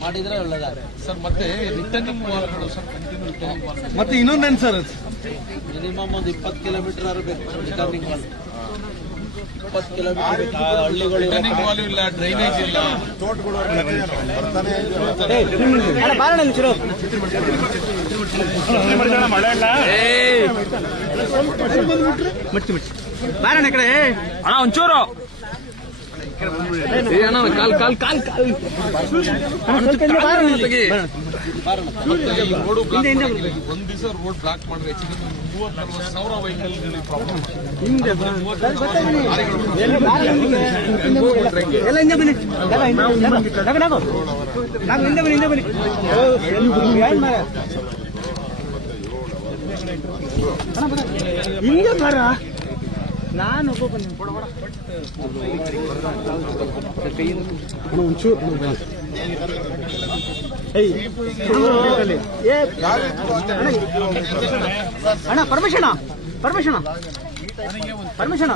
ಮಾಡಿದ್ರೆ ಒಳ್ಳೇದಾಗ ಸರ್ ಮತ್ತೆ ರಿಟರ್ನಿಂಗ್ ವಾಲ್ಗಳು ಸರ್ ಕಂಟಿನ್ಯೂ ರಿಟರ್ನಿಂಗ್ ವಾಲ್ ಮತ್ತೆ ಇನ್ನೊಂದೇನು ಸರ್ ಮಿನಿಮಮ್ ಒಂದು ಇಪ್ಪತ್ತು ಕಿಲೋಮೀಟರ್ ಆದ್ರೂ ಬೇಕು ರಿಟರ್ನಿಂಗ್ ವಾಲ್ ಇಪ್ಪತ್ತು ಕಿಲೋಮೀಟರ್ ಹಳ್ಳಿಗಳು ರಿಟರ್ನಿಂಗ್ ವಾಲ್ ಇಲ್ಲ ಡ್ರೈನೇಜ್ ಇಲ್ಲ. ಬಾರಣ ಕಡೆ. ಅಣ್ಣ ಒಂಚೂರು. ಕಾಲ್ ರೋಡು ಬ್ಲಾಕ್ ಸಾವಿರ? ಅಣ್ಣ, ಬರ. ನಾನು ಅಣ್ಣ ಪರ್ಮಿಷನ್ ಪರ್ಮಿಷನ್ ಪರ್ಮಿಷನ್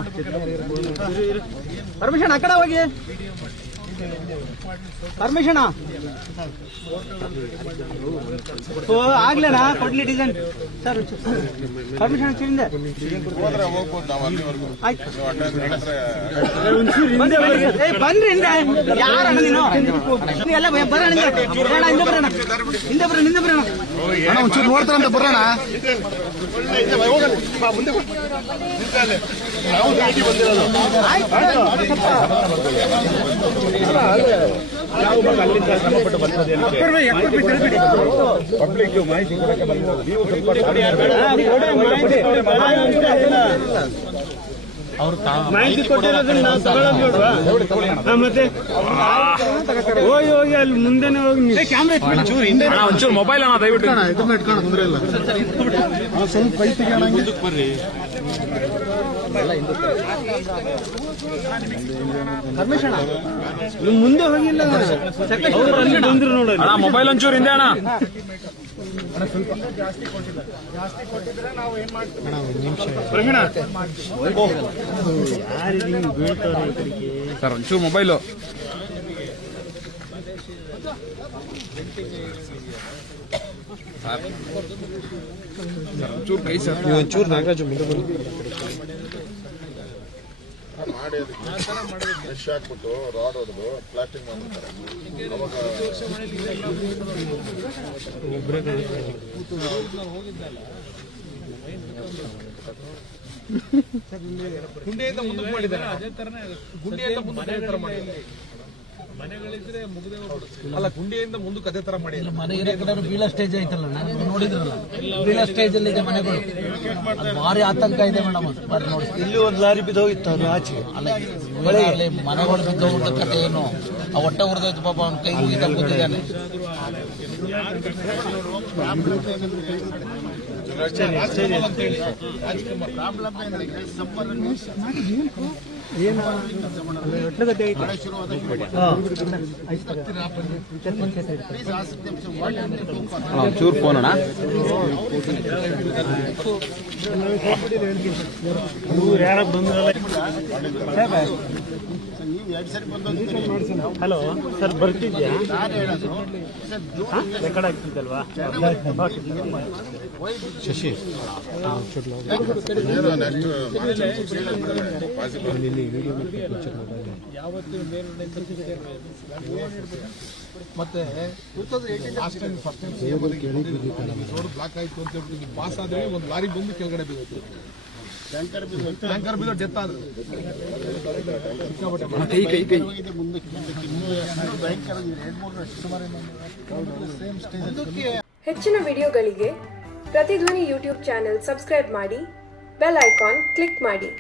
ಪರ್ಮಿಷನ್ ಆ ಕಡೆ ಹೋಗಿ. ಪರ್ಮಿಷನ್ ಓ ಆಗ್ಲೇನಾ? ಕೊಡ್ಲಿ ಡಿಸೈನ್ ಸರ್ ಪರ್ಮಿಷನ್ ಆಯ್ತು. ಬನ್ರಿ ಹಿಂದೆ. ನೀನು? ಎಲ್ಲ ಬರೋಣ ಹಿಂದೆ. ಬರೋಣ ಹಿಂದೆ ಬರೋಣ. ಹಿಂದೆ ಬರೋಣ ಹಿಂದೆ ಬರೋಣ. ಬರೋಣ ಮಾಹಿತಿ ಕೊಟ್ಟಿರೋದನ್ನ ನಾವು ತಗೊಳ್ಳೋದು? ಹಾ, ಮತ್ತೆ? ಹೋಗಿ ಹೋಗಿ ಅಲ್ಲಿ ಮುಂದೆನೆ ಹೋಗಿ ಕ್ಯಾಮ್ರಾ ಒಂಚೂರು ಮೊಬೈಲ್ ಅಣ್ಣ ದಯವಿಟ್ಟು. ಇದನ್ನ ಇಟ್ಕೋಣ ತೊಂದ್ರೆ ಇಲ್ಲ ಅಣ್ಣ, ಸ್ವಲ್ಪ ಕೈ ತೆಗಿಯೋಣ ಹಂಗೆ. ಪರ್ಮಿಷನ್ ನೀವು ಮುಂದೆ ಹೋಗಿಲ್ಲ ಅವರು ಅಲ್ಲಿ ಬಂದ್ರು ನೋಡಿ ಅಣ್ಣ ಮೊಬೈಲ್ ಒಂಚೂರು ಹಿಂದೆ ಅಣ್ಣ. ಪ್ರವೀಣ. ಸರ್ ಒಂಚೂರು ಮೊಬೈಲು ಒಂಚೂರು ಕೈ ಸರ್. ಒಂಚೂರು ನಾಗರಾಜು ಮುಂದೆ ಬನ್ನಿ. ಮಾಡಿ ಫ್ರೆಶ್ ಹಾಕ್ಬಿಟ್ಟು ರಾಡ್ ಹೊಡೆದು ಪ್ಲಾಸ್ಟಿಂಗ್ ಮಾಡಿರ್ತಾರೆ ಅವಾಗ ಗುಂಡೆಯಿಂದ ಮುಂದಕ್ಕೆ ಮಾಡಿದ್ದಾರೆ. ಅದೇ ತರನೇ ಗುಂಡೆಯಿಂದ ತರ ಮಾಡಿದ್ದಾರೆ. ಅಲ್ಲ ಗುಂಡಿಯಿಂದ ಮುಂದೆ ಅದೇ ತರ ಮಾಡಿ ಮನೆ ಇರೋ ಬೀಳ ಬೀಳೋ ಸ್ಟೇಜ್ ಐತಲ್ಲ ನಾನು ನೋಡಿದ್ರಲ್ಲ. ಬೀಳ ಸ್ಟೇಜ್ ಅಲ್ಲಿ ಇದೆ ಮನೆಗಳು. ಭಾರಿ ಆತಂಕ ಇದೆ ಮೇಡಮ್ ಬಾರಿ ನೋಡಿ. ಇಲ್ಲಿ ಒಂದು ಲಾರಿ ಬಿದ್ದೋಗಿತ್ತು ಅದು ಆಚೆ. ಅಲ್ಲ ಮನೆಗಳು ಬಿದ್ದೋಗ್ಬಿಟ್ಟ ಕತೆ ಏನು? ಆ ಹೊಟ್ಟೆ ಹೊಡೆದೋಯ್ತು ಪಾಪ ಅವ್ನ ಕೈ ಮುಗಿದ ಕೂತಿದ್ದಾನೆ. ಎಟ್ಲಗತ್ತೆ ಒಂಚೂರು ಫೋನ್ ಅಣ್ಣ. ಯಾರ ಹಲೋ ಸರ್ ಬರ್ತಿದ್ಯಾ? ರೆಕಾರ್ಡ್ ಆಗ್ತಿದ್ದಲ್ವಾ ಶಶಿ. ಬ್ಲಾಕ್ ಆಯ್ತು ಅಂತ ಹೇಳ್ಬಿಟ್ಟು ಪಾಸ್ ಆದ್ರೆ ಒಂದು ಲಾರಿ ಬಂದು ಕೆಳಗಡೆ ಬೀಳುತ್ತೆ ಹೆಚ್ಚಿನ ವಿಡಿಯೋಗಳಿಗೆ ಪ್ರತಿಧ್ವನಿ ಯೂಟ್ಯೂಬ್ ಚಾನೆಲ್ ಸಬ್ಸ್ಕ್ರೈಬ್ ಮಾಡಿ ಬೆಲ್ ಐಕಾನ್ ಕ್ಲಿಕ್ ಮಾಡಿ